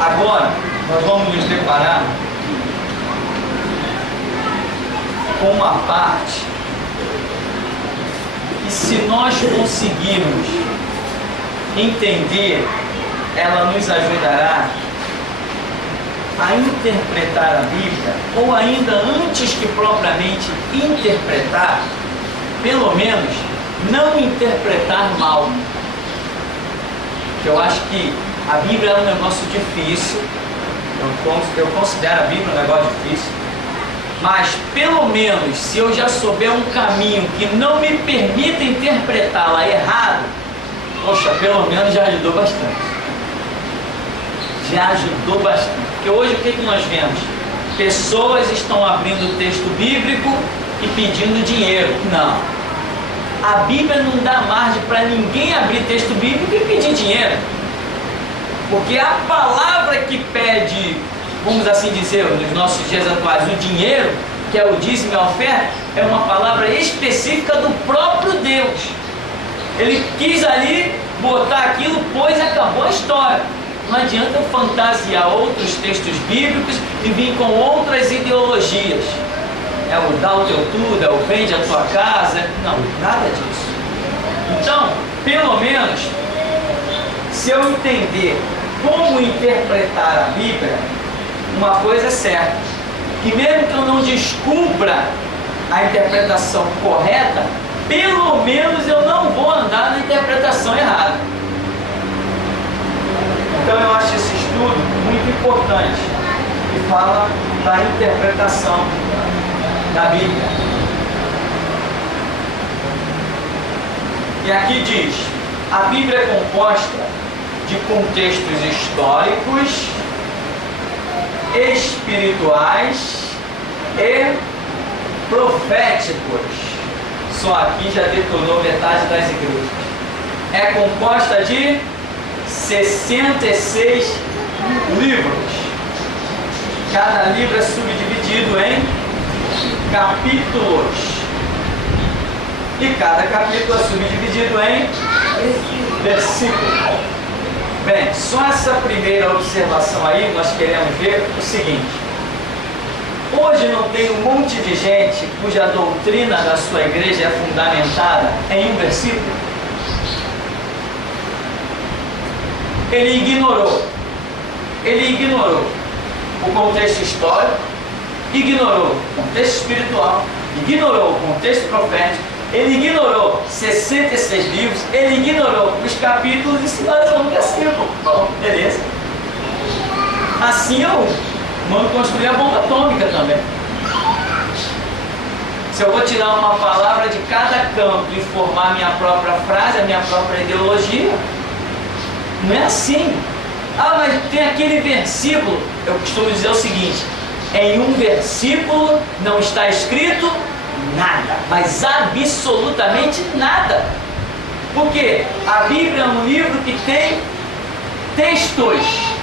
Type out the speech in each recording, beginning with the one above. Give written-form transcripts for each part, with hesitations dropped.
Agora, nós vamos nos deparar com uma parte que, se nós conseguirmos entender, ela nos ajudará a interpretar a Bíblia, ou ainda antes que propriamente interpretar, pelo menos não interpretar mal. Eu acho que a Bíblia é um negócio difícil, eu considero a Bíblia um negócio difícil, mas pelo menos se eu já souber um caminho que não me permita interpretá-la errado, poxa, pelo menos já ajudou bastante. Já ajudou bastante. Porque hoje o que nós vemos? Pessoas estão abrindo o texto bíblico e pedindo dinheiro. Não. A Bíblia não dá margem para ninguém abrir texto bíblico e pedir dinheiro. Porque a palavra que pede, vamos assim dizer, nos nossos dias atuais, o dinheiro, que é o dízimo e a oferta, é uma palavra específica do próprio Deus. Ele quis ali botar aquilo, pois acabou a história. Não adianta eu fantasiar outros textos bíblicos e vir com outras ideologias. É o dá o teu tudo, é o vende a tua casa. Não, nada disso. Então, pelo menos, se eu entender como interpretar a Bíblia, uma coisa é certa, que mesmo que eu não descubra a interpretação correta, pelo menos eu não vou andar na interpretação errada. Então eu acho esse estudo muito importante, que fala da interpretação da Bíblia. E aqui diz, a Bíblia é composta de contextos históricos, espirituais e proféticos. Só aqui já detonou metade das igrejas. É composta de 66 livros. Cada livro é subdividido em capítulos. E cada capítulo é subdividido em versículos. Bem, só essa primeira observação aí, nós queremos ver o seguinte. Hoje não tem um monte de gente cuja doutrina da sua igreja é fundamentada em um versículo? Ele ignorou o contexto histórico, ignorou o contexto espiritual, ignorou o contexto profético, ele ignorou 66 livros, ele ignorou os capítulos e se nós vamos versículo. Bom, beleza. Assim eu mando construir a bomba atômica também. Se eu vou tirar uma palavra de cada campo e formar a minha própria frase, a minha própria ideologia, não é assim. Ah, mas tem aquele versículo. Eu costumo dizer o seguinte: em um versículo não está escrito nada, mas absolutamente nada. Porque a Bíblia é um livro que tem textos.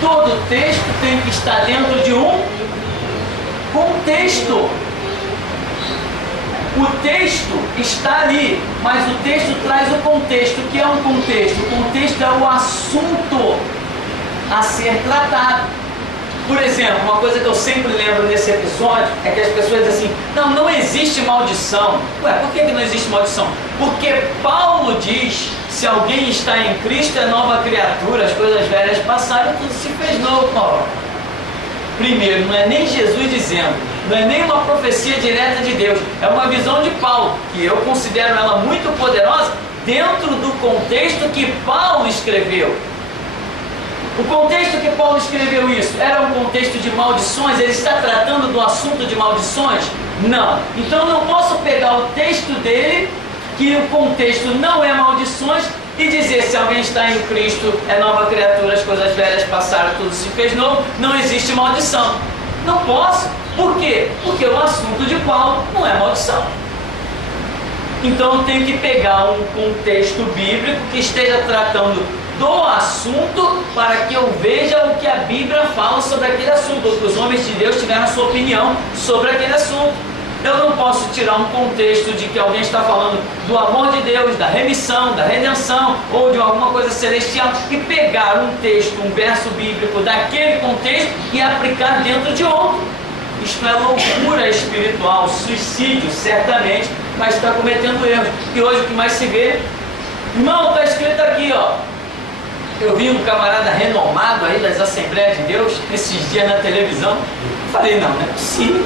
Todo texto tem que estar dentro de um contexto. O texto está ali, mas o texto traz o contexto. O que é um contexto? O contexto é o assunto a ser tratado. Por exemplo, uma coisa que eu sempre lembro nesse episódio é que as pessoas dizem assim: não existe maldição. Ué, por que não existe maldição? Porque Paulo diz: se alguém está em Cristo é nova criatura, as coisas velhas passaram, tudo se fez novo, Paulo. Primeiro, não é nem Jesus dizendo, não é nem uma profecia direta de Deus, é uma visão de Paulo, que eu considero ela muito poderosa dentro do contexto que Paulo escreveu. O contexto que Paulo escreveu isso era um contexto de maldições? Ele está tratando do assunto de maldições? Não. Então eu não posso pegar o texto dele, que o contexto não é maldições, e dizer: se alguém está em Cristo é nova criatura, as coisas velhas passaram, tudo se fez novo, não existe maldição. Não posso. Por quê? Porque o assunto de Paulo não é maldição. Então eu tenho que pegar um contexto bíblico que esteja tratando do assunto, para que eu veja o que a Bíblia fala sobre aquele assunto, ou que os homens de Deus tiveram a sua opinião sobre aquele assunto. Eu não posso tirar um contexto de que alguém está falando do amor de Deus, da remissão, da redenção ou de alguma coisa celestial e pegar um texto, um verso bíblico daquele contexto e aplicar dentro de outro. Isto é loucura espiritual, suicídio, certamente, mas está cometendo erros. E hoje o que mais se vê, irmão, está escrito aqui, ó. Eu vi um camarada renomado aí das Assembleias de Deus esses dias na televisão. Falei, não é possível.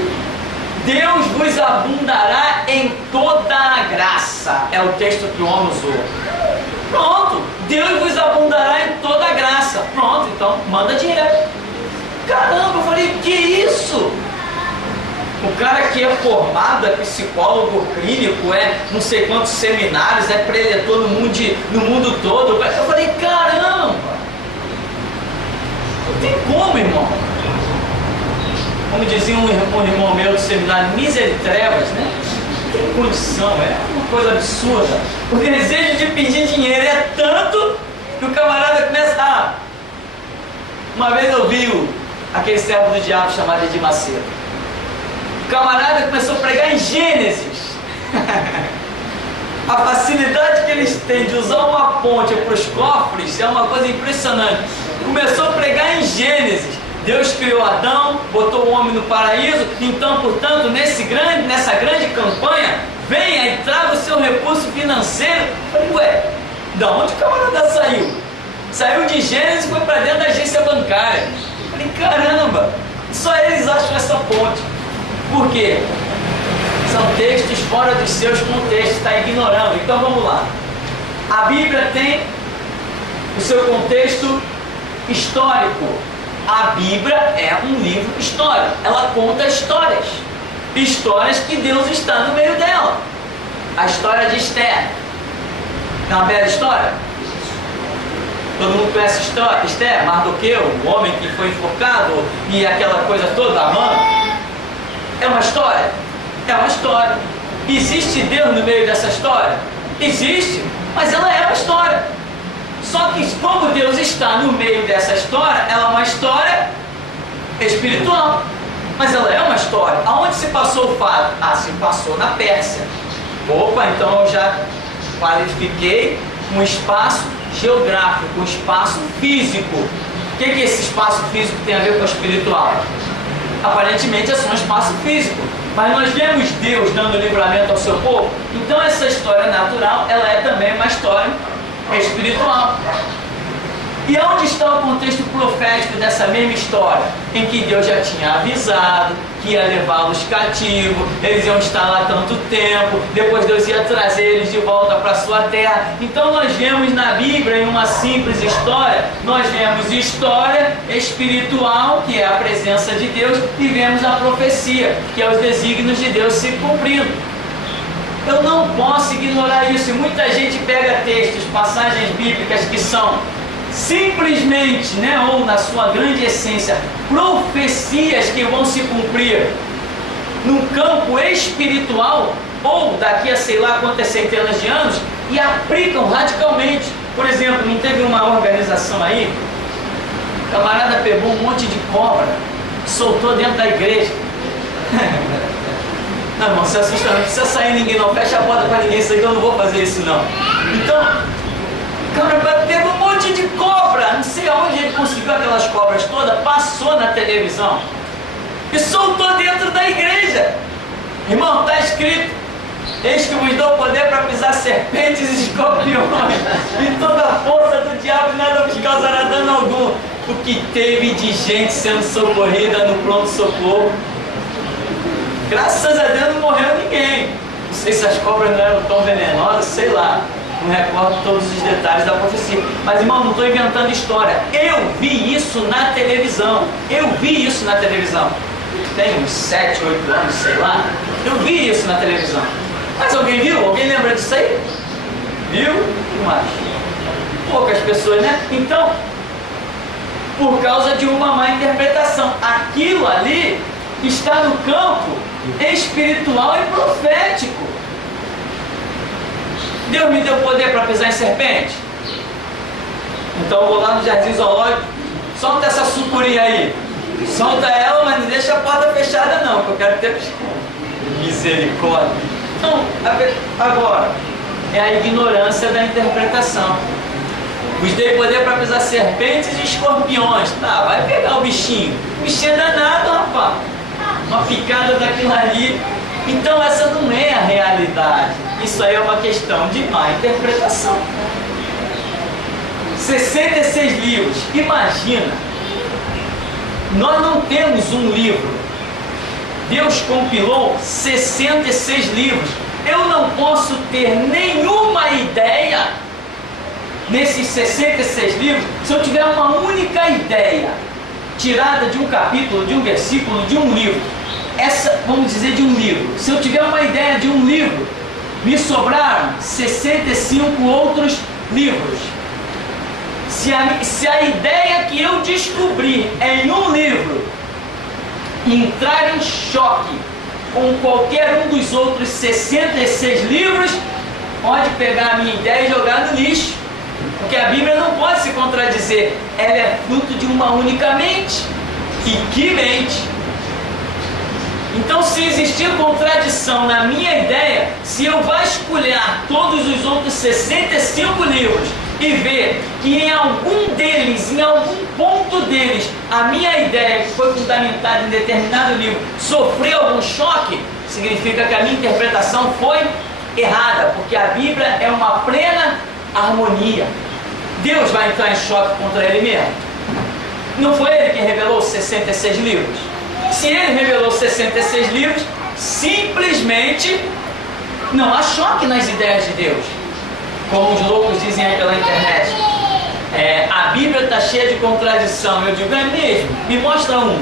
Deus vos abundará em toda a graça. É o texto que o homem usou. Pronto, Deus vos abundará em toda a graça. Pronto, então manda dinheiro. Caramba, eu falei, que isso? O cara que é formado, é psicólogo clínico, é não sei quantos seminários, é preletor no mundo todo. Eu falei, caramba! Não tem como, irmão. Como dizia um irmão meu do seminário, misericórdias, né? Não tem condição, é uma coisa absurda. O desejo de pedir dinheiro é tanto que o camarada começa a... Uma vez eu vi aquele servo do diabo chamado Edir Macedo. O camarada começou a pregar em Gênesis. A facilidade que eles têm de usar uma ponte para os cofres é uma coisa impressionante. Começou a pregar em Gênesis. Deus criou Adão, botou o homem no paraíso, então, portanto, nessa grande campanha, venha e traga o seu recurso financeiro. Eu falei, ué, da onde o camarada saiu? Saiu de Gênesis e foi para dentro da agência bancária. Eu falei, caramba, só eles acham essa ponte. Por quê? São textos fora dos seus contextos, está ignorando. Então vamos lá. A Bíblia tem o seu contexto histórico. A Bíblia é um livro histórico. Ela conta histórias. Histórias que Deus está no meio dela. A história de Esther. É uma bela história? Todo mundo conhece Esther, Mardoqueu, o homem que foi enforcado e aquela coisa toda, Amã. É uma história? É uma história. Existe Deus no meio dessa história? Existe, mas ela é uma história. Só que como Deus está no meio dessa história, ela é uma história espiritual. Mas ela é uma história. Aonde se passou o fato? Ah, se passou na Pérsia. Opa, então eu já qualifiquei um espaço geográfico, um espaço físico. O que esse espaço físico tem a ver com o espiritual? Aparentemente é só um espaço físico, mas nós vemos Deus dando livramento ao seu povo. Então essa história natural, ela é também uma história espiritual. E onde está o contexto profético dessa mesma história? Em que Deus já tinha avisado que ia levá-los cativos, eles iam estar lá tanto tempo, depois Deus ia trazer eles de volta para a sua terra. Então nós vemos na Bíblia, em uma simples história, nós vemos história espiritual, que é a presença de Deus, e vemos a profecia, que é os desígnios de Deus se cumprindo. Eu não posso ignorar isso, e muita gente pega textos, passagens bíblicas que são simplesmente, ou na sua grande essência, profecias que vão se cumprir no campo espiritual, ou daqui a sei lá quantas centenas de anos, e aplicam radicalmente. Por exemplo, não teve uma organização aí, o camarada pegou um monte de cobra, soltou dentro da igreja. Não, irmão, se assusta, não precisa sair ninguém, não fecha a porta para ninguém, isso aí que eu não vou fazer isso não. Então, o cara pegou um monte de cobra, não sei aonde ele conseguiu aquelas cobras todas, passou na televisão e soltou dentro da igreja. Irmão, está escrito: eis que vos dou poder para pisar serpentes e escorpiões, e toda a força do diabo, nada vos causará dano algum. O que teve de gente sendo socorrida no pronto-socorro, graças a Deus não morreu ninguém. Não sei se as cobras não eram tão venenosas, sei lá. Não recordo todos os detalhes da profecia. Mas, irmão, não estou inventando história. Eu vi isso na televisão. Tem uns 7, 8 anos, sei lá. Eu vi isso na televisão. Mas alguém viu? Alguém lembra disso aí? Viu? Não acho. Poucas pessoas, né? Então, por causa de uma má interpretação, aquilo ali está no campo espiritual e profético. Deus me deu poder para pisar em serpente? Então eu vou lá no jardim zoológico, solta essa sucuri aí. Solta ela, mas não deixa a porta fechada não, que eu quero ter... Misericórdia. Então, agora, é a ignorância da interpretação. Vos dei poder para pisar serpentes e escorpiões. Tá, vai pegar o bichinho. O bichinho é danado, rapaz. Uma picada daquilo ali. Então essa não é a realidade. Isso aí é uma questão de má interpretação. 66 livros. Imagina. Nós não temos um livro. Deus compilou 66 livros. Eu não posso ter nenhuma ideia nesses 66 livros se eu tiver uma única ideia tirada de um capítulo, de um versículo, de um livro. Essa, vamos dizer, de um livro. Se eu tiver uma ideia de um livro, me sobraram 65 outros livros. Se a ideia que eu descobri em um livro entrar em choque com qualquer um dos outros 66 livros, pode pegar a minha ideia e jogar no lixo. Porque a Bíblia não pode se contradizer. Ela é fruto de uma única mente. E que mente! Então, se existir contradição na minha ideia, se eu vasculhar todos os outros 65 livros e ver que em algum deles, em algum ponto deles, a minha ideia que foi fundamentada em determinado livro sofreu algum choque, significa que a minha interpretação foi errada, porque a Bíblia é uma plena harmonia. Deus vai entrar em choque contra ele mesmo? Não foi ele que revelou os 66 livros? Se ele revelou 66 livros, simplesmente não há choque nas ideias de Deus. Como os loucos dizem aí pela internet. A Bíblia está cheia de contradição. Eu digo, é mesmo? Me mostra um.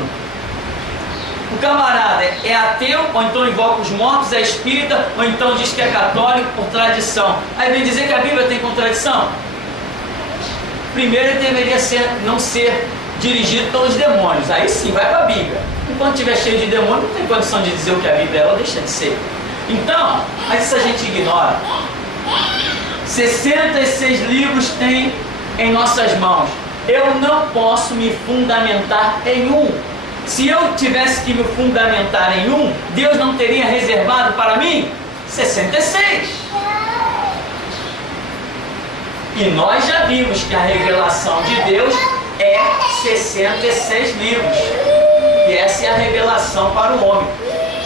O camarada é ateu, ou então invoca os mortos, é espírita, ou então diz que é católico por tradição. Aí vem dizer que a Bíblia tem contradição? Primeiro ele deveria não ser dirigido pelos demônios. Aí sim, vai para a Bíblia. Enquanto estiver cheio de demônios, não tem condição de dizer o que a Bíblia é ou deixa de ser. Então, mas isso a gente ignora. 66 livros tem em nossas mãos. Eu não posso me fundamentar em um. Se eu tivesse que me fundamentar em um, Deus não teria reservado para mim 66. E nós já vimos que a revelação de Deus é 66 livros. E essa é a revelação para o homem.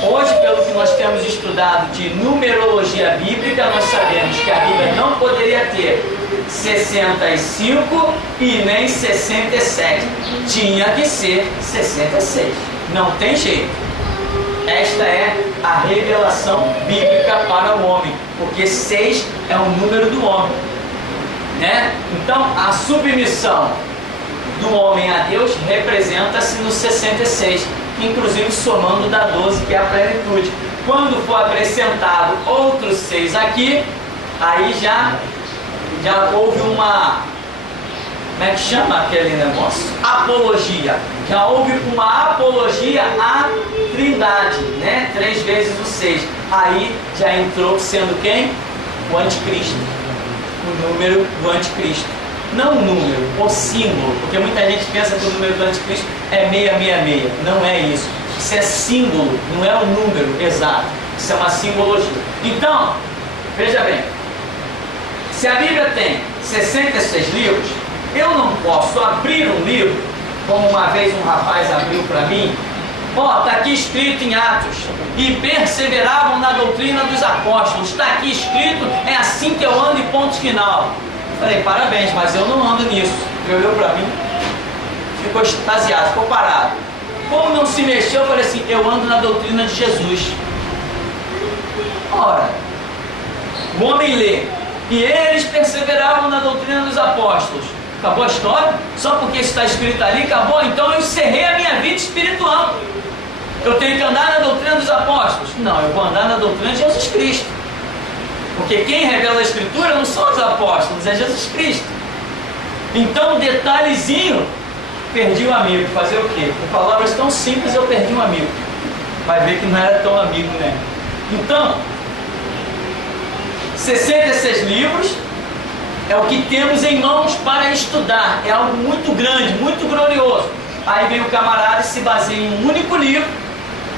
Hoje, pelo que nós temos estudado de numerologia bíblica, nós sabemos que a Bíblia não poderia ter 65 e nem 67. Tinha que ser 66. Não tem jeito. Esta é a revelação bíblica para o homem, porque 6 é o número do homem, né? Então, a submissão do homem a Deus representa-se no 66, inclusive somando da 12, que é a plenitude. Quando for acrescentado outros 6 aqui, aí já houve uma, como é que chama aquele negócio? Apologia. Já houve uma apologia à Trindade, né? 3 vezes o 6. Aí já entrou sendo quem? O anticristo. O número do anticristo. Não o número, o símbolo, porque muita gente pensa que o número do anticristo é 666. Não é isso. Isso é símbolo, não é o número exato. Isso é uma simbologia. Então, veja bem, se a Bíblia tem 66 livros, eu não posso abrir um livro, como uma vez um rapaz abriu para mim. Está aqui escrito em Atos, e perseveravam na doutrina dos apóstolos. Está aqui escrito, é assim que eu ando e ponto final. Falei, parabéns, mas eu não ando nisso. Ele olhou para mim, ficou extasiado, ficou parado. Como não se mexeu, eu falei assim, eu ando na doutrina de Jesus. Ora, o homem lê, e eles perseveravam na doutrina dos apóstolos. Acabou a história? Só porque está escrito ali, acabou? Então eu encerrei a minha vida espiritual. Eu tenho que andar na doutrina dos apóstolos? Não, eu vou andar na doutrina de Jesus Cristo. Porque quem revela a Escritura não são os apóstolos, é Jesus Cristo. Então, detalhezinho, perdi um amigo. Fazer o quê? Com palavras tão simples, eu perdi um amigo. Vai ver que não era tão amigo, né? Então, 66 livros é o que temos em mãos para estudar. É algo muito grande, muito glorioso. Aí vem o camarada e se baseia em um único livro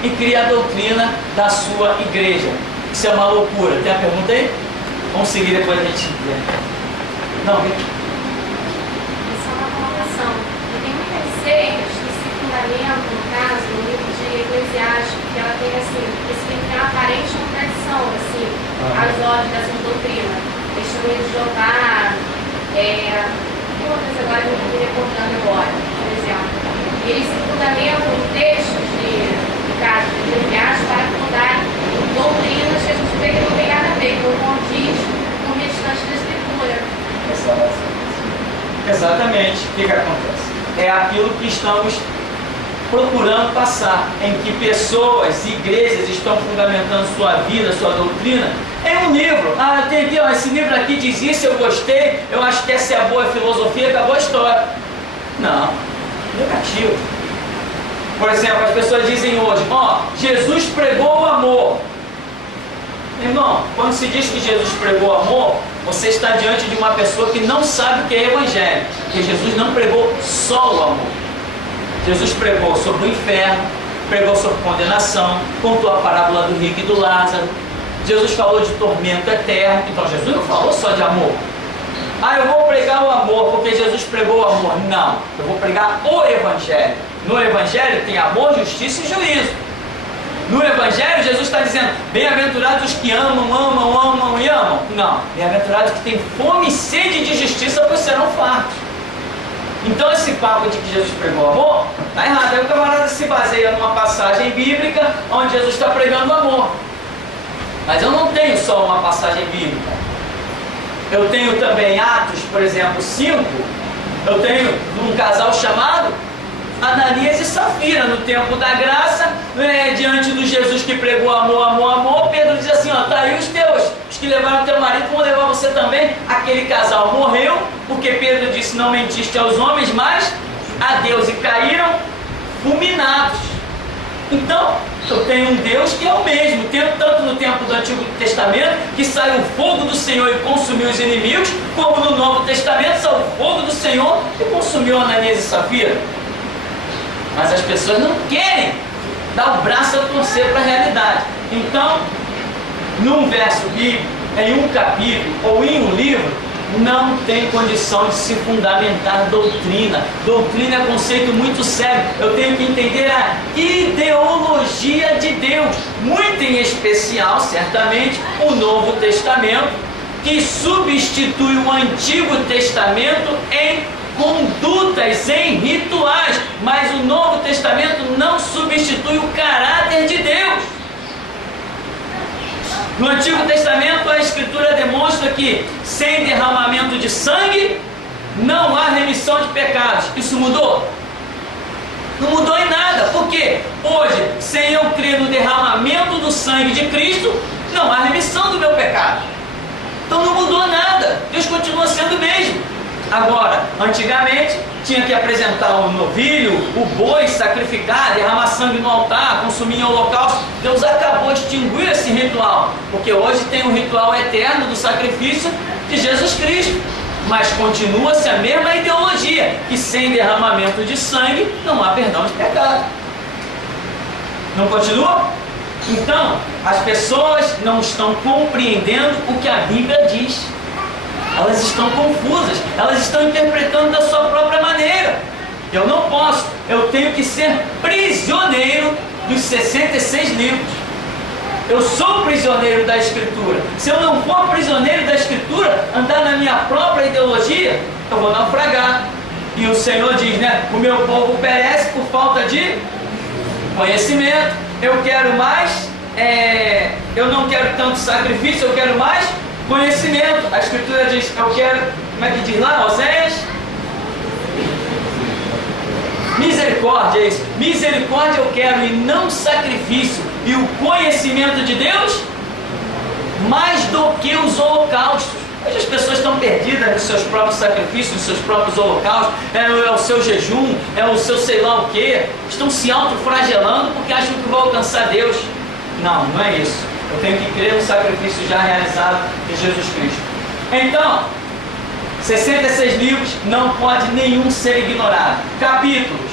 e cria a doutrina da sua igreja. Isso é uma loucura. Tem a pergunta aí? Vamos seguir depois a gente vê. Não, vem. Só uma colocação. Tem muitas seitas que se fundamentam, no caso, no livro de Eclesiastes, que ela tem assim, esse livro tem uma aparente contradição, assim, às ordens dessa doutrina. Testemunho de Jeová, tem outras agora que eu não estou me recordando agora, por exemplo. E eles se fundamentam em textos no caso de Eclesiastes, para fundar doutrinas que a gente vê que não tem nada a ver, não condiz com o restante da escritura. Exatamente. O que acontece? É aquilo que estamos procurando passar, em que pessoas, igrejas estão fundamentando sua vida, sua doutrina, em um livro. Ah, tem aqui, ó, esse livro aqui diz isso, eu gostei, eu acho que essa é a boa filosofia, acabou a história. Não, negativo. Por exemplo, as pessoas dizem hoje, ó, Jesus pregou o amor. Irmão, quando se diz que Jesus pregou o amor, você está diante de uma pessoa que não sabe o que é evangelho, porque Jesus não pregou só o amor. Jesus pregou sobre o inferno, pregou sobre condenação, contou a parábola do rico e do Lázaro. Jesus falou de tormento eterno. Então Jesus não falou só de amor. Ah, eu vou pregar o amor porque Jesus pregou o amor. Não, eu vou pregar o evangelho. No evangelho tem amor, justiça e juízo. No evangelho Jesus está dizendo, bem-aventurados os que amam e amam. Não, bem-aventurados que têm fome e sede de justiça, pois serão fartos. Então esse papo de que Jesus pregou amor, está errado. Aí o camarada se baseia numa passagem bíblica onde Jesus está pregando amor. Mas eu não tenho só uma passagem bíblica. Eu tenho também Atos, por exemplo, 5. Eu tenho um casal chamado Ananias e Safira, no tempo da graça, diante do Jesus que pregou amor, Pedro diz assim, ó, tá aí os teus, os que levaram teu marido, vão levar você também. Aquele casal morreu, porque Pedro disse, não mentiste aos homens, mas a Deus, e caíram fulminados. Então, eu tenho um Deus que é o mesmo, tanto no tempo do Antigo Testamento, que saiu o fogo do Senhor e consumiu os inimigos, como no Novo Testamento saiu o fogo do Senhor e consumiu Ananias e Safira. Mas as pessoas não querem dar o braço a torcer para a realidade. Então, num verso bíblico, em um capítulo ou em um livro, não tem condição de se fundamentar doutrina. Doutrina é conceito muito sério. Eu tenho que entender a ideologia de Deus, muito em especial, certamente, o Novo Testamento, que substitui o Antigo Testamento em condutas, em rituais, mas o Novo Testamento não substitui o caráter de Deus. No Antigo Testamento a Escritura demonstra que sem derramamento de sangue não há remissão de pecados. Isso mudou? Não mudou em nada. Por quê? Hoje, sem eu crer no derramamento do sangue de Cristo, não há remissão do meu pecado. Então não mudou nada. Deus continua sendo o mesmo. Agora, antigamente, tinha que apresentar o novilho, o boi, sacrificar, derramar sangue no altar, consumir em holocausto. Deus acabou de extinguir esse ritual, porque hoje tem o ritual eterno do sacrifício de Jesus Cristo. Mas continua-se a mesma ideologia, que sem derramamento de sangue não há perdão de pecado. Não continua? Então, as pessoas não estão compreendendo o que a Bíblia diz. Elas estão confusas, elas estão interpretando da sua própria maneira. Eu não posso, eu tenho que ser prisioneiro dos 66 livros. Eu sou prisioneiro da Escritura. Se eu não for prisioneiro da Escritura, andar na minha própria ideologia, eu vou naufragar. E o Senhor diz, né? O meu povo perece por falta de conhecimento. Eu quero mais, eu não quero tanto sacrifício, eu quero mais conhecimento. A Escritura diz, eu quero, como é que diz lá, Oséias? Misericórdia, é isso. Misericórdia eu quero e não sacrifício. E o conhecimento de Deus, mais do que os holocaustos. Hoje as pessoas estão perdidas nos seus próprios sacrifícios, nos seus próprios holocaustos, é o seu jejum, é o seu sei lá o que. Estão se autoflagelando porque acham que vão alcançar Deus. Não, não é isso. Eu tenho que crer no sacrifício já realizado de Jesus Cristo. Então, 66 livros, não pode nenhum ser ignorado. Capítulos.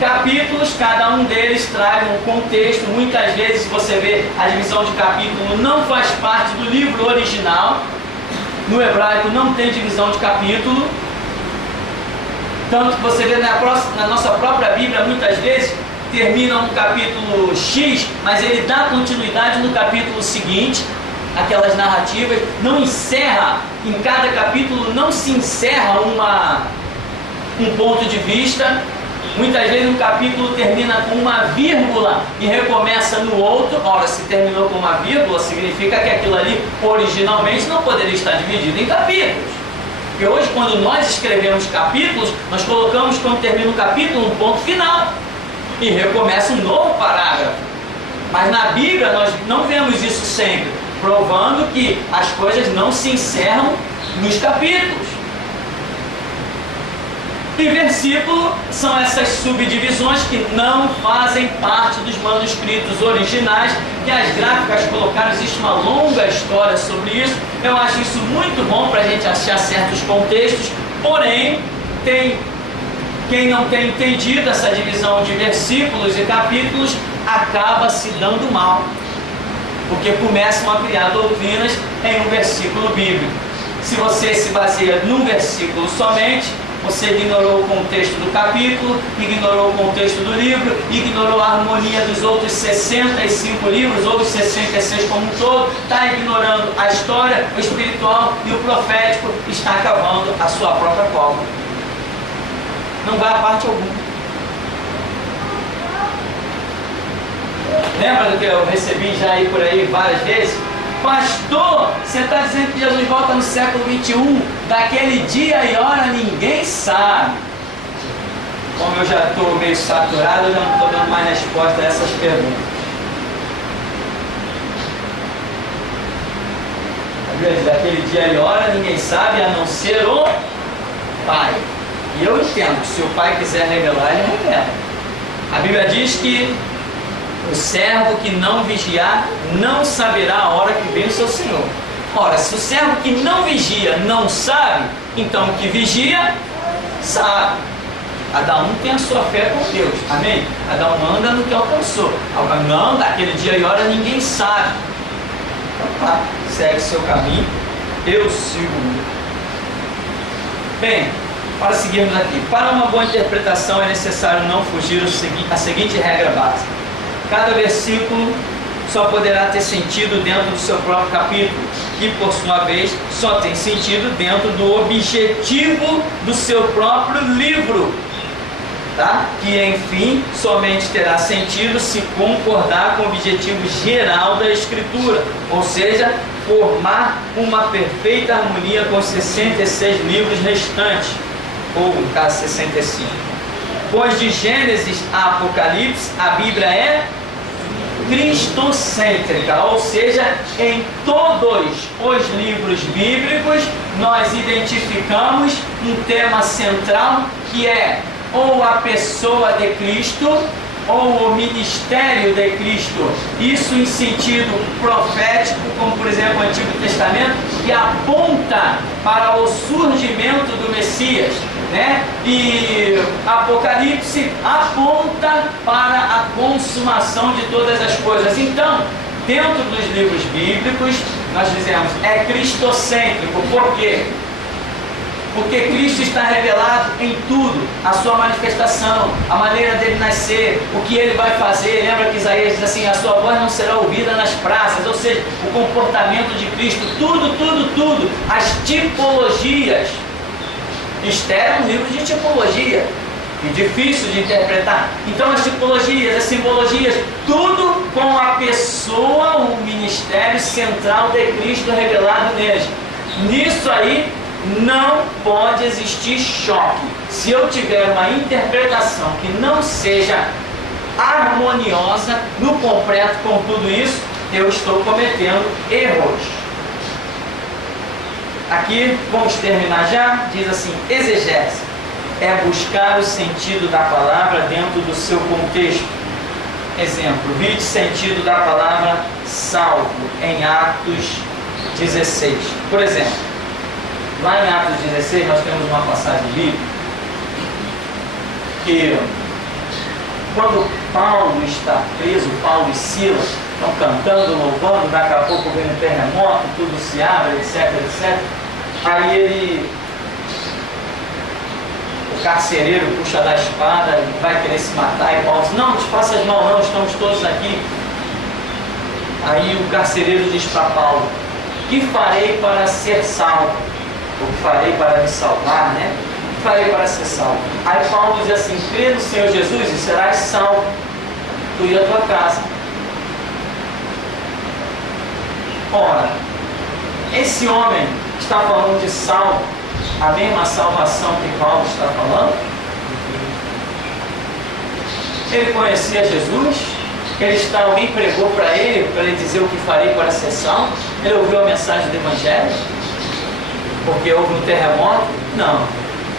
Capítulos, cada um deles traz um contexto. Muitas vezes você vê a divisão de capítulo não faz parte do livro original. No hebraico não tem divisão de capítulo. Tanto que você vê na nossa própria Bíblia, muitas vezes termina um capítulo X, mas ele dá continuidade no capítulo seguinte. Aquelas narrativas não encerra, em cada capítulo não se encerra um ponto de vista. Muitas vezes um capítulo termina com uma vírgula e recomeça no outro. Ora, se terminou com uma vírgula, significa que aquilo ali originalmente não poderia estar dividido em capítulos. Porque hoje, quando nós escrevemos capítulos, nós colocamos, quando termina um capítulo, um ponto final e recomeça um novo parágrafo. Mas na Bíblia nós não vemos isso sempre, provando que as coisas não se encerram nos capítulos. E versículo são essas subdivisões que não fazem parte dos manuscritos originais, que as gráficas colocaram. Existe uma longa história sobre isso. Eu acho isso muito bom para a gente achar certos contextos, porém, quem não tem entendido essa divisão de versículos e capítulos acaba se dando mal, porque começam a criar doutrinas em um versículo bíblico. Se você se baseia num versículo somente, você ignorou o contexto do capítulo, ignorou o contexto do livro, ignorou a harmonia dos outros 65 livros, ou os 66 como um todo, está ignorando a história, o espiritual e o profético, está cavando a sua própria cova. Não vai a parte alguma. Lembra do que eu recebi já aí por aí várias vezes? Pastor, você está dizendo que Jesus volta no século 21, daquele dia e hora ninguém sabe. Como eu já estou meio saturado, eu já não estou dando mais resposta a essas perguntas. Daquele dia e hora ninguém sabe, a não ser o Pai. E eu entendo que se o Pai quiser revelar, Ele revela. A Bíblia diz que o servo que não vigiar não saberá a hora que vem o seu Senhor. Ora, se o servo que não vigia não sabe, então o que vigia sabe. Cada um tem a sua fé com Deus, amém? Cada um anda no que alcançou. Não, daquele dia e hora ninguém sabe. Então tá, segue seu caminho, eu sigo. Bem, para seguirmos aqui, para uma boa interpretação é necessário não fugir a seguinte regra básica: cada versículo só poderá ter sentido dentro do seu próprio capítulo, que por sua vez só tem sentido dentro do objetivo do seu próprio livro, tá? Que enfim somente terá sentido se concordar com o objetivo geral da Escritura, ou seja, formar uma perfeita harmonia com os 66 livros restantes, ou no caso 65. Pois de Gênesis a Apocalipse a Bíblia é cristocêntrica, ou seja, em todos os livros bíblicos nós identificamos um tema central, que é ou a pessoa de Cristo ou o ministério de Cristo. Isso em sentido profético, como por exemplo o Antigo Testamento, que aponta para o surgimento do Messias, né? E Apocalipse aponta para a consumação de todas as coisas. Então, dentro dos livros bíblicos, nós dizemos, é cristocêntrico. Por quê? Porque Cristo está revelado em tudo, a sua manifestação, a maneira dele nascer, o que ele vai fazer. Lembra que Isaías diz assim, a sua voz não será ouvida nas praças, ou seja, o comportamento de Cristo, tudo, as tipologias. Esther é um livro de tipologia, e difícil de interpretar. Então as tipologias, as simbologias, tudo com a pessoa, o ministério central de Cristo revelado neles. Nisso aí não pode existir choque. Se eu tiver uma interpretação que não seja harmoniosa no completo com tudo isso, eu estou cometendo erros. Aqui, vamos terminar já, diz assim, exegese é buscar o sentido da palavra dentro do seu contexto. Exemplo, vide sentido da palavra salvo em Atos 16. Por exemplo, lá em Atos 16 nós temos uma passagem bíblica que quando Paulo está preso, Paulo e Silas estão cantando, louvando, daqui a pouco vem um terremoto, tudo se abre, etc, etc. Aí o carcereiro puxa da espada e vai querer se matar, e Paulo diz: não te faças mal não, estamos todos aqui. Aí o carcereiro diz para Paulo: que farei para ser salvo? O que farei para me salvar, né? O que farei para ser salvo? Aí Paulo diz assim: crê no Senhor Jesus e serás salvo, tu e a tua casa. Ora, esse homem está falando de salvo, a mesma salvação que Paulo está falando? Ele conhecia Jesus? Alguém pregou para ele dizer o que farei para ser salvo? Ele ouviu a mensagem do Evangelho? Porque houve um terremoto? Não.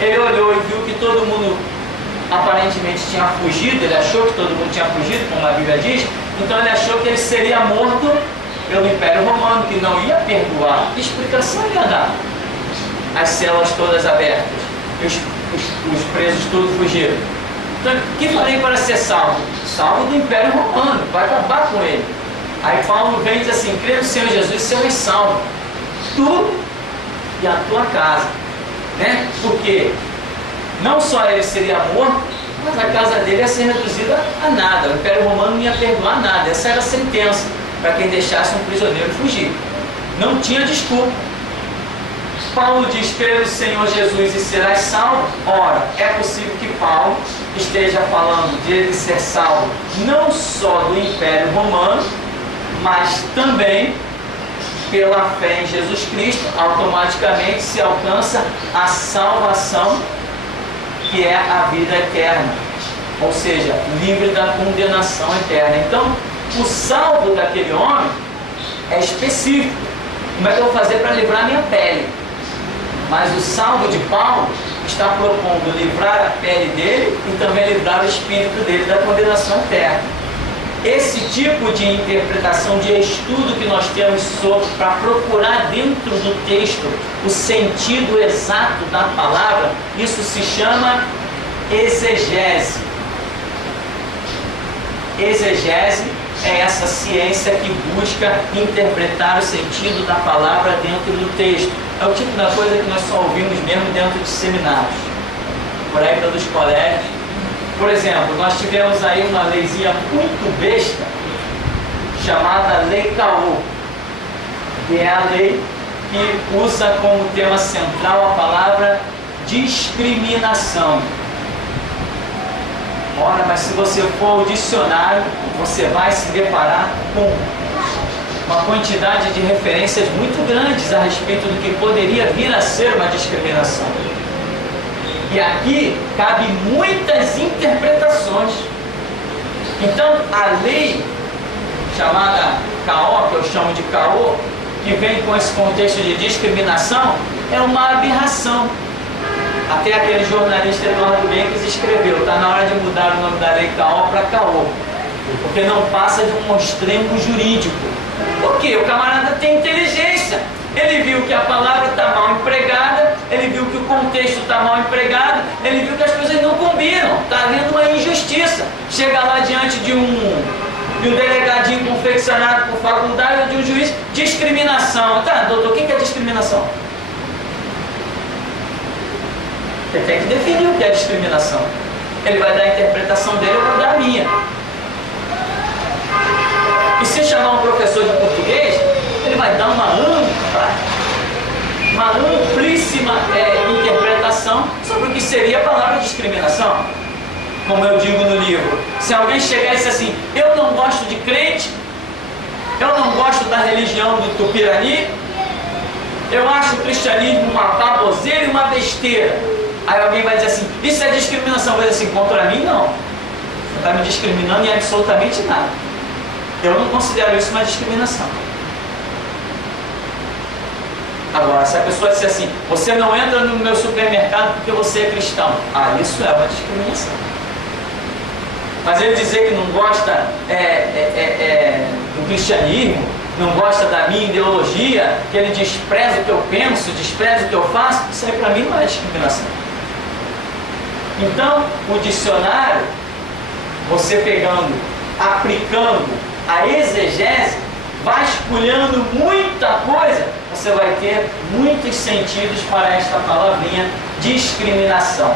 Ele olhou e viu que todo mundo aparentemente tinha fugido, ele achou que todo mundo tinha fugido, como a Bíblia diz, então ele achou que ele seria morto pelo Império Romano, que não ia perdoar. Que explicação ia dar? As celas todas abertas, os presos todos fugiram. Então, o que farei para ser salvo? Salvo do Império Romano, vai acabar com ele. Aí Paulo vem e diz assim: crê no Senhor Jesus, serás salvo, tu e a tua casa, né? Porque não só ele seria morto, mas a casa dele ia ser reduzida a nada. O Império Romano não ia perdoar nada. Essa era a sentença para quem deixasse um prisioneiro fugir. Não tinha desculpa. Paulo diz: crê no Senhor Jesus e serás salvo. Ora, é possível que Paulo esteja falando de ele ser salvo não só do Império Romano, mas também pela fé em Jesus Cristo. Automaticamente se alcança a salvação, que é a vida eterna, ou seja, livre da condenação eterna. Então, o salvo daquele homem é específico. Como é que eu vou fazer para livrar minha pele? Mas o salvo de Paulo está propondo livrar a pele dele e também livrar o espírito dele da condenação eterna. Esse tipo de interpretação, de estudo que nós temos para procurar dentro do texto o sentido exato da palavra, isso se chama exegese. Exegese é essa ciência que busca interpretar o sentido da palavra dentro do texto. É o tipo da coisa que nós só ouvimos mesmo dentro de seminários, por aí pelos colégios. Por exemplo, nós tivemos aí uma leizinha muito besta, chamada Lei Caô, que é a lei que usa como tema central a palavra discriminação. Ora, mas se você for ao dicionário, você vai se deparar com uma quantidade de referências muito grandes a respeito do que poderia vir a ser uma discriminação. E aqui cabe muitas interpretações. Então, a lei chamada Caó, que eu chamo de Caô, que vem com esse contexto de discriminação, é uma aberração. Até aquele jornalista Eduardo Benkes escreveu: está na hora de mudar o nome da lei Caó para Caô, porque não passa de um mostrengo jurídico. Por quê? O camarada tem inteligência. Ele viu que a palavra está mal empregada, ele viu que o contexto está mal empregado, ele viu que as coisas não combinam, está havendo uma injustiça. Chega lá diante de um delegadinho confeccionado por faculdade ou de um juiz: discriminação. Tá, doutor, o que é discriminação? Você tem que definir o que é discriminação. Ele vai dar a interpretação dele, eu vou dar a minha. E se chamar um professor de português, ele vai dar uma amplíssima interpretação sobre o que seria a palavra discriminação. Como eu digo no livro, se alguém chegar e disser assim: eu não gosto de crente, eu não gosto da religião do Tupirani, eu acho o cristianismo uma baboseira e uma besteira. Aí alguém vai dizer assim: isso é discriminação. Vai dizer assim: contra mim não, você está me discriminando em absolutamente nada. Eu não considero isso uma discriminação. Agora, se a pessoa disser assim: você não entra no meu supermercado porque você é cristão, isso é uma discriminação. Mas ele dizer que não gosta do cristianismo, não gosta da minha ideologia, que ele despreza o que eu penso, despreza o que eu faço, isso aí para mim não é discriminação. Então, o dicionário você pegando, aplicando a exegese, vasculhando muita coisa, você vai ter muitos sentidos para esta palavrinha discriminação.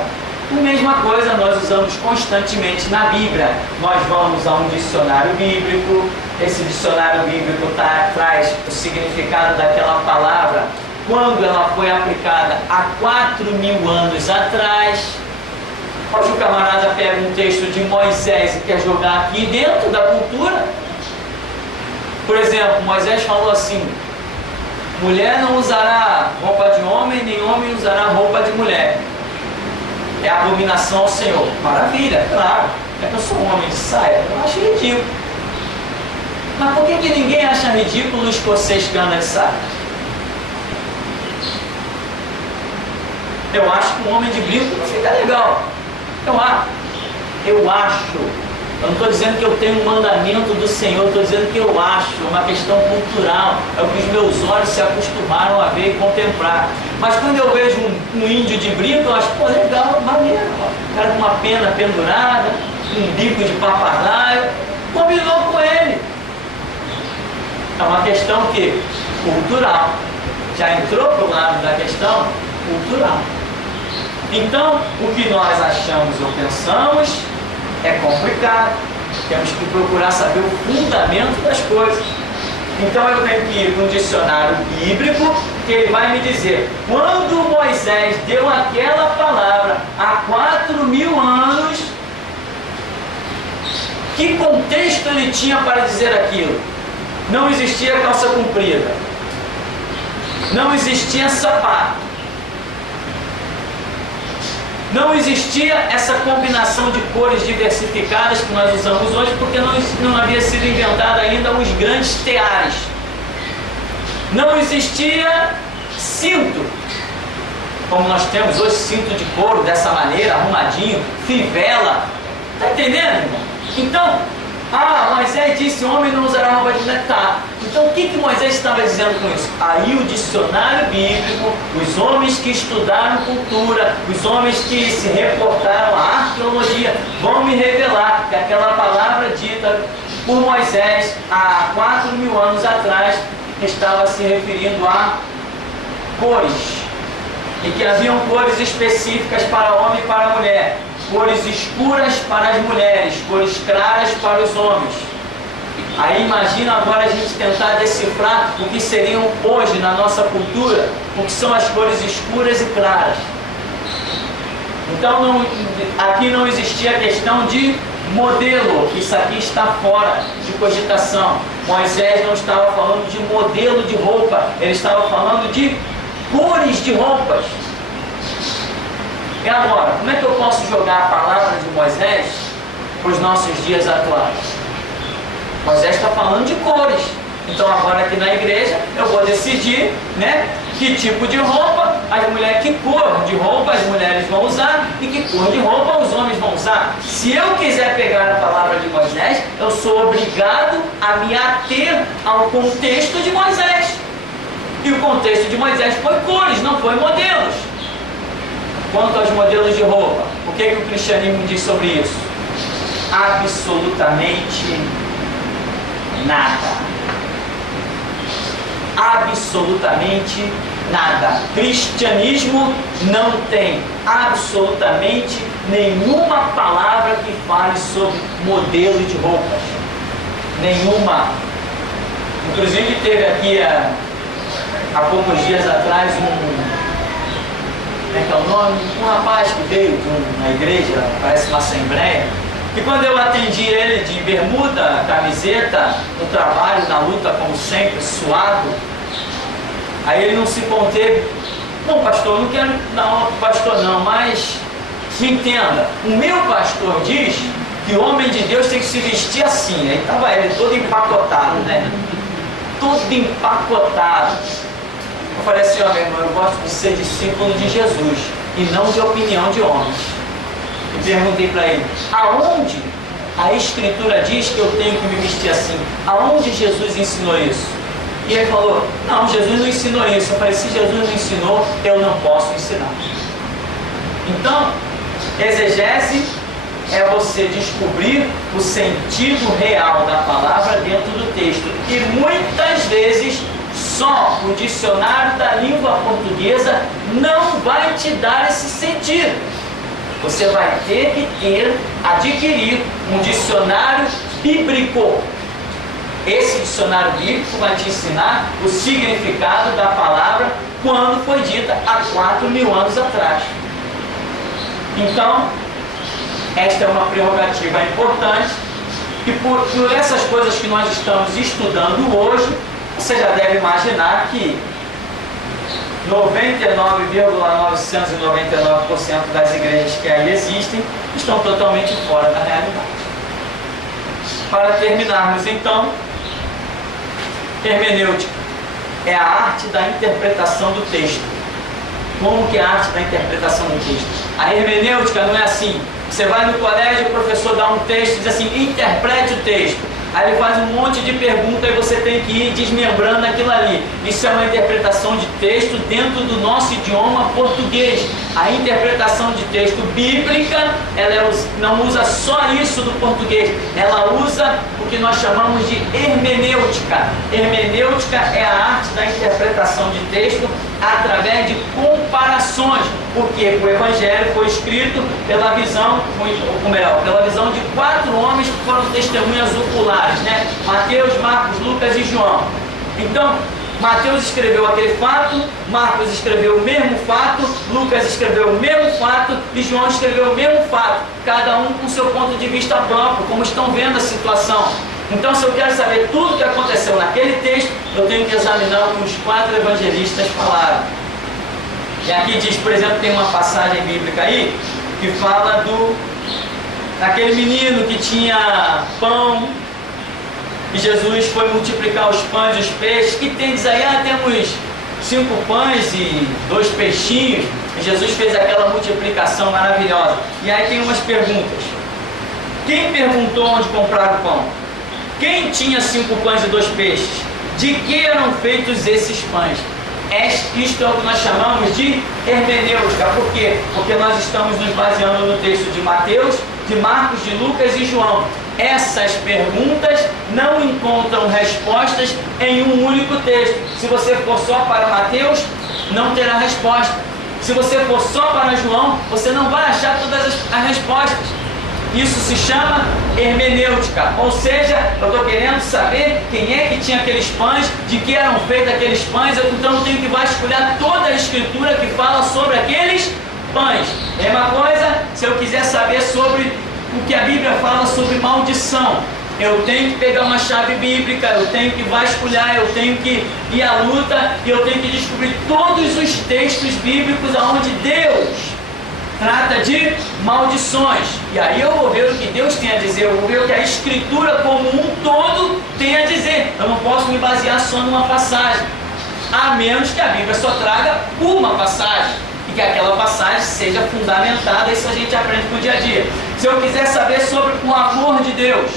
A mesma coisa nós usamos constantemente na Bíblia. Nós vamos a um dicionário bíblico, esse dicionário bíblico traz o significado daquela palavra quando ela foi aplicada há 4.000 anos atrás. Hoje o camarada pega um texto de Moisés e quer jogar aqui dentro da cultura. Por exemplo, Moisés falou assim: mulher não usará roupa de homem, nem homem usará roupa de mulher. É abominação ao Senhor. Maravilha, claro. É que eu sou um homem de saia, eu acho ridículo. Mas por que ninguém acha ridículo o escocês que anda de saia? Eu acho que um homem de brinco não fica legal. Eu acho. Eu não estou dizendo que eu tenho um mandamento do Senhor, estou dizendo que eu acho, é uma questão cultural, é o que os meus olhos se acostumaram a ver e contemplar. Mas quando eu vejo um índio de brinco, eu acho, pô, legal, maneiro, ó. Cara com uma pena pendurada, um bico de papagaio, combinou com ele. É uma questão que cultural. Já entrou para o lado da questão cultural. Então, o que nós achamos ou pensamos é complicado. Temos que procurar saber o fundamento das coisas. Então eu tenho que ir para um dicionário bíblico, que ele vai me dizer, quando Moisés deu aquela palavra há 4.000 anos, que contexto ele tinha para dizer aquilo? Não existia calça comprida, não existia sapato, não existia essa combinação de cores diversificadas que nós usamos hoje, porque não havia sido inventado ainda os grandes teares. Não existia cinto, como nós temos hoje, cinto de couro dessa maneira, arrumadinho, fivela. Está entendendo, irmão? Então, Moisés disse, homem não usará roupa de mulher. Tá. Então o que Moisés estava dizendo com isso? Aí o dicionário bíblico, os homens que estudaram cultura, os homens que se reportaram à arqueologia, vão me revelar que aquela palavra dita por Moisés há 4.000 anos atrás estava se referindo a cores, e que haviam cores específicas para homem e para mulher, cores escuras para as mulheres, cores claras para os homens. Aí imagina agora a gente tentar decifrar o que seriam hoje na nossa cultura, o que são as cores escuras e claras. Então aqui não existia a questão de modelo, isso aqui está fora de cogitação. Moisés não estava falando de modelo de roupa, ele estava falando de cores de roupas. E agora, como é que eu posso jogar a palavra de Moisés para os nossos dias atuais? Moisés está falando de cores. Então agora aqui na igreja eu vou decidir, que tipo de roupa as mulheres, que cor de roupa as mulheres vão usar e que cor de roupa os homens vão usar. Se eu quiser pegar a palavra de Moisés, eu sou obrigado a me ater ao contexto de Moisés. E o contexto de Moisés foi cores, não foi modelos. Quanto aos modelos de roupa, o que o cristianismo diz sobre isso? Absolutamente nada. Absolutamente nada. Cristianismo não tem absolutamente nenhuma palavra que fale sobre modelo de roupas. Nenhuma. Inclusive teve aqui há poucos dias atrás como é que é o nome? Um rapaz que veio na igreja, parece uma assembleia, e quando eu atendi ele de bermuda, camiseta, no trabalho, na luta, como sempre, suado, aí ele não se conteve. Bom, pastor, não quero dar uma para o pastor não, mas entenda, o meu pastor diz que o homem de Deus tem que se vestir assim. Aí estava ele todo empacotado, todo empacotado. Eu falei assim, meu irmão, eu gosto de ser discípulo de Jesus e não de opinião de homens. E perguntei para ele, aonde a Escritura diz que eu tenho que me vestir assim? Aonde Jesus ensinou isso? E ele falou, não, Jesus não ensinou isso. Eu falei, se Jesus não ensinou, eu não posso ensinar. Então, exegese é você descobrir o sentido real da palavra dentro do texto. E muitas vezes só o dicionário da língua portuguesa não vai te dar esse sentido. Você vai ter que adquirir um dicionário bíblico. Esse dicionário bíblico vai te ensinar o significado da palavra quando foi dita há 4.000 anos atrás. Então, esta é uma prerrogativa importante e por essas coisas que nós estamos estudando hoje, você já deve imaginar que 99,999% das igrejas que aí existem estão totalmente fora da realidade. Para terminarmos então, hermenêutica é a arte da interpretação do texto. Como que é a arte da interpretação do texto? A hermenêutica não é assim. Você vai no colégio, o professor dá um texto e diz assim, interprete o texto. Aí ele faz um monte de perguntas e você tem que ir desmembrando aquilo ali. Isso é uma interpretação de texto dentro do nosso idioma português. A interpretação de texto bíblica, ela não usa só isso do português. Ela usa o que nós chamamos de hermenêutica. Hermenêutica é a arte da interpretação de texto através de comparações. Porque o Evangelho foi escrito pela visão, pela visão de 4 homens que foram testemunhas oculares, né? Mateus, Marcos, Lucas e João. Então, Mateus escreveu aquele fato, Marcos escreveu o mesmo fato, Lucas escreveu o mesmo fato e João escreveu o mesmo fato, cada um com seu ponto de vista próprio, como estão vendo a situação. Então, se eu quero saber tudo o que aconteceu naquele texto, eu tenho que examinar o que os 4 evangelistas falaram. E aqui diz, por exemplo, tem uma passagem bíblica aí que fala daquele menino que tinha pão e Jesus foi multiplicar os pães e os peixes. Que tem, diz aí, temos 5 pães e 2 peixinhos. E Jesus fez aquela multiplicação maravilhosa. E aí tem umas perguntas. Quem perguntou onde comprar o pão? Quem tinha 5 pães e 2 peixes? De que eram feitos esses pães? Isto é o que nós chamamos de hermenêutica. Por quê? Porque nós estamos nos baseando no texto de Mateus, de Marcos, de Lucas e João. Essas perguntas não encontram respostas em um único texto. Se você for só para Mateus, não terá resposta. Se você for só para João, você não vai achar todas as respostas. Isso se chama hermenêutica, ou seja, eu estou querendo saber quem é que tinha aqueles pães, de que eram feitos aqueles pães, então eu tenho que vasculhar toda a escritura que fala sobre aqueles pães. Mesma coisa, se eu quiser saber sobre o que a Bíblia fala sobre maldição, eu tenho que pegar uma chave bíblica, eu tenho que vasculhar, eu tenho que ir à luta e eu tenho que descobrir todos os textos bíblicos onde Deus trata de maldições. E aí eu vou ver o que Deus tem a dizer, eu vou ver o que a Escritura como um todo tem a dizer. Eu não posso me basear só numa passagem, a menos que a Bíblia só traga uma passagem e que aquela passagem seja fundamentada. Isso a gente aprende no dia a dia. Se eu quiser saber sobre o amor de Deus,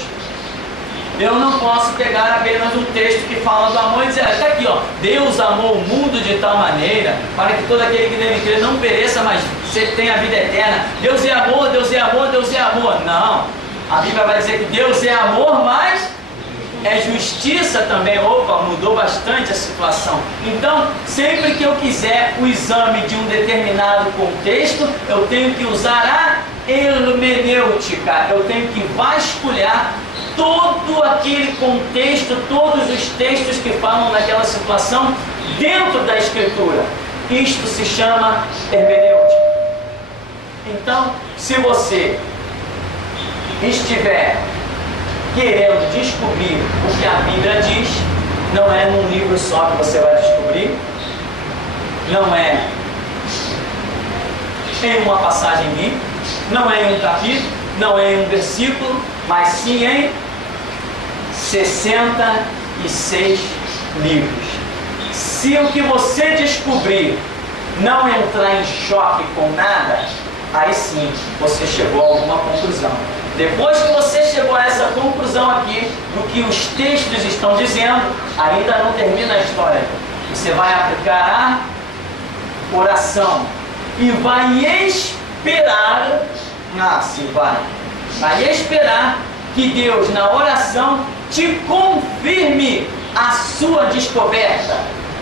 eu não posso pegar apenas um texto que fala do amor e dizer, está aqui, ó, Deus amou o mundo de tal maneira para que todo aquele que nele crê não pereça, mas você tenha a vida eterna. Deus é amor, Deus é amor, Deus é amor. Não, a Bíblia vai dizer que Deus é amor, mas é justiça também. Opa, mudou bastante a situação. Então, sempre que eu quiser o exame de um determinado contexto, eu tenho que usar a hermenêutica, eu tenho que vasculhar todo aquele contexto, todos os textos que falam daquela situação dentro da Escritura. Isto se chama hermenêutica. Então, se você estiver querendo descobrir o que a Bíblia diz, não é num livro só que você vai descobrir, não é em uma passagem bíblica, não é em um capítulo, não é em um versículo, mas sim em 66 livros. Se o que você descobrir não entrar em choque com nada, aí sim você chegou a alguma conclusão. Depois que você chegou a essa conclusão aqui, do que os textos estão dizendo, ainda não termina a história. Você vai aplicar a oração e vai esperar. Se vai. vai esperar que Deus, na oração, te confirme a sua descoberta.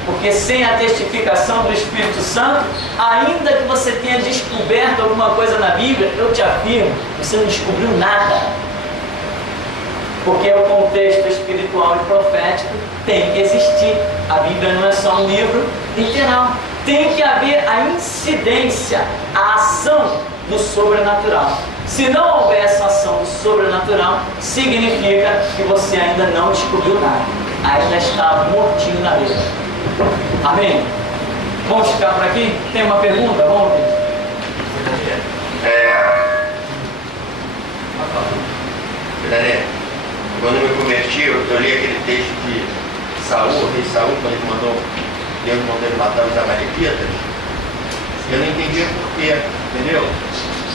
Porque sem a testificação do Espírito Santo, ainda que você tenha descoberto alguma coisa na Bíblia, eu te afirmo, você não descobriu nada. Porque o contexto espiritual e profético tem que existir. A Bíblia não é só um livro literal. Tem que haver a incidência, a ação do sobrenatural. Se não houver essa ação do sobrenatural, significa que você ainda não descobriu nada. Ainda está mortinho na vida. Amém? Vamos ficar por aqui? Tem uma pergunta? Vamos ver. Quando eu me converti, eu li aquele texto de Saul, o rei Saul, quando ele mandou Deus mandando matar os amalequitas. Eu não entendia por quê, entendeu?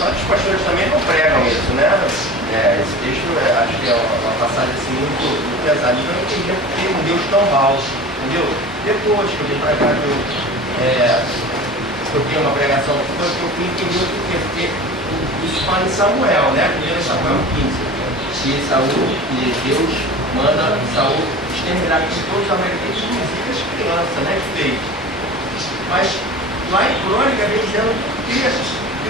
Só que os pastores também não pregam isso, né? Esse texto, acho que é uma passagem assim, muito pesada. Eu não entendia por que um Deus tão mau, entendeu? Depois que eu vim para cá, eu vi uma pregação, foi que eu fui entender o porquê, porque isso fala em Samuel, né? 1 Samuel 15. Que Deus manda Saul exterminar todos os amalequitas, inclusive as crianças, né? Fez. Mas lá em Crônica vem dizendo que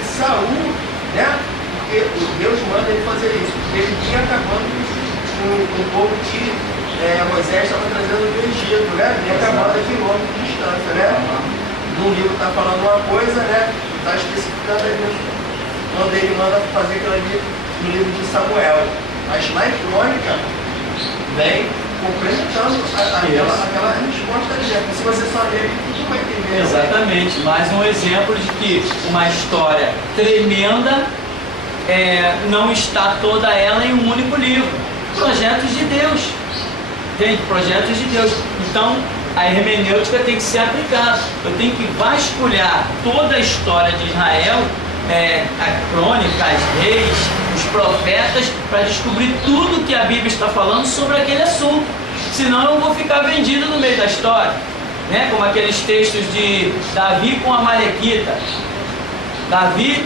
Saul, né? Porque Deus manda ele fazer isso, porque ele vinha acabando com o povo que Moisés estava trazendo do Egito, né? Vinha acabando a quilômetros de distância, né? No livro está falando uma coisa, né? Está especificando aí quando ele manda fazer aquilo ali no livro de Samuel. Mas lá em Crônica vem complementando aquela resposta ali. Se você só ler, tu vai entender. Exatamente. Mais um exemplo de que uma história tremenda não está toda ela em um único livro. Projetos de Deus. Entende? Projetos de Deus. Então, a hermenêutica tem que ser aplicada. Eu tenho que vasculhar toda a história de Israel, a crônica, as reis, os profetas, para descobrir tudo que a Bíblia está falando sobre aquele assunto. Senão eu vou ficar vendido no meio da história, né? Como aqueles textos de Davi com a Amalequita. Davi,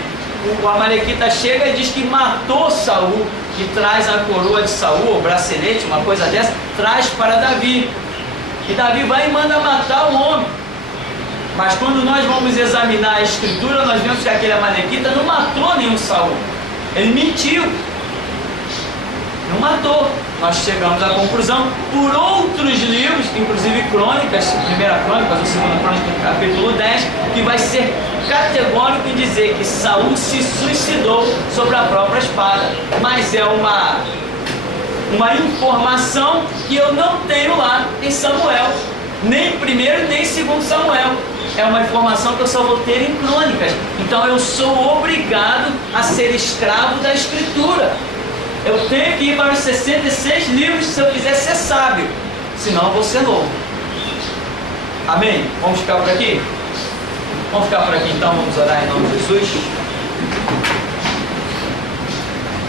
o Amalequita chega e diz que matou Saul, que traz a coroa de Saul, o bracelete, uma coisa dessa, traz para Davi. E Davi vai e manda matar o homem. Mas quando nós vamos examinar a escritura, nós vemos que aquele Amalequita não matou nenhum Saul. Ele mentiu. Não matou. Nós chegamos à conclusão, por outros livros, inclusive Crônicas, 1 Crônicas ou 2 Crônicas, capítulo 10, que vai ser categórico em dizer que Saul se suicidou sobre a própria espada. Mas é uma informação que eu não tenho lá em Samuel. Nem 1º, nem 2 Samuel. É uma informação que eu só vou ter em Crônicas. Então eu sou obrigado a ser escravo da Escritura. Eu tenho que ir para os 66 livros se eu quiser ser sábio. Senão eu vou ser louco. Amém? Vamos ficar por aqui? Vamos ficar por aqui então, vamos orar em nome de Jesus.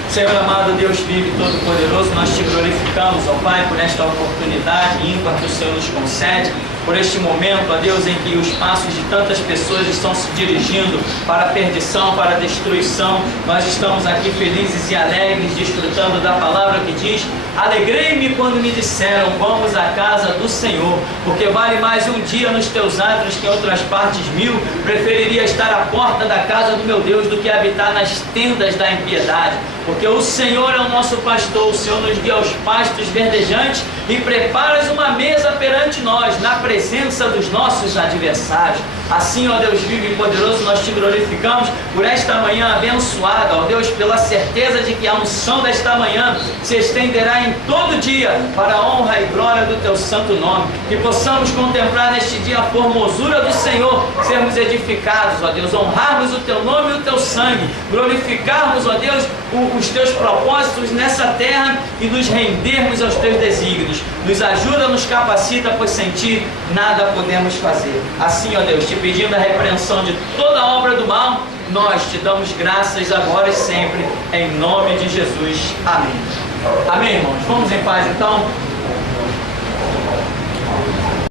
Senhor amado, Deus vive todo-poderoso, nós te glorificamos, ó Pai, por esta oportunidade ímpar que o Senhor nos concede, por este momento, ó Deus, em que os passos de tantas pessoas estão se dirigindo para a perdição, para a destruição. Nós estamos aqui felizes e alegres, desfrutando da palavra que diz: alegrei-me quando me disseram, vamos à casa do Senhor, porque vale mais um dia nos teus átrios que em outras partes 1000. Preferiria estar à porta da casa do meu Deus do que habitar nas tendas da impiedade. Porque o Senhor é o nosso pastor, o Senhor nos guia aos pastos verdejantes e preparas uma mesa perante nós, na presença dos nossos adversários. Assim, ó Deus vivo e poderoso, nós te glorificamos por esta manhã abençoada, ó Deus, pela certeza de que a unção desta manhã se estenderá em todo dia para a honra e glória do teu santo nome. Que possamos contemplar neste dia a formosura do Senhor, sermos edificados, ó Deus, honrarmos o teu nome e o teu sangue, glorificarmos, ó Deus, os teus propósitos nessa terra e nos rendermos aos teus desígnios. Nos ajuda, nos capacita, pois sem ti nada podemos fazer. Assim, ó Deus, te pedindo a repreensão de toda obra do mal, nós te damos graças agora e sempre, em nome de Jesus. Amém. Amém, irmãos. Vamos em paz então.